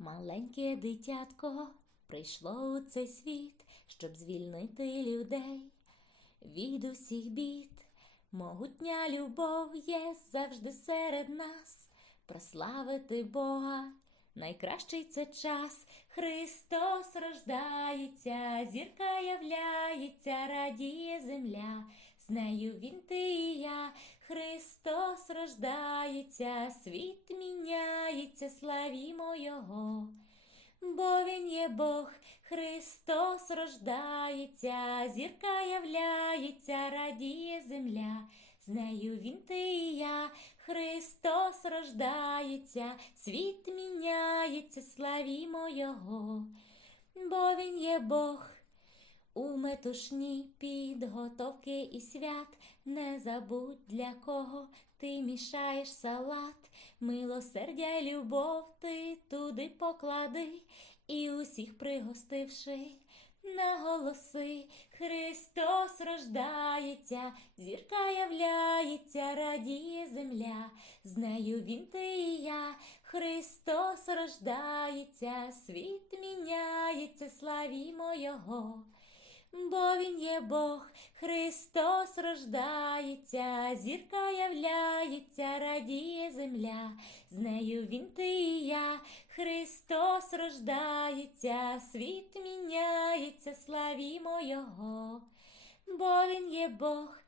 Маленьке дитятко прийшло у цей світ, щоб звільнити людей від усіх бід. Могутня любов є завжди серед нас, прославити Бога. Найкращий це час, Христос рождається, зірка являється, радіє земля, з нею він ти і я, Христос рождається, світ міняється, славімо Його. Бо він є Бог, Христос рождається, зірка являється, радіє земля, з нею він ти і я, Христос рождається, світ міняється, славімо Його, бо він є Бог. У метушні підготовки і свят. Не забудь для кого ти мішаєш салат, милосердя й любов ти туди поклади, і усіх пригостивши, наголоси, Христос рождається, зірка являється, радіє земля, з нею він ти і я, Христос рождається, світ міняється, славімо Його. Бо він є Бог, Христос рождається, зірка являється, радіє земля, з нею він ти і я, Христос рождається, світ міняється, славімо Його, бо він є Бог,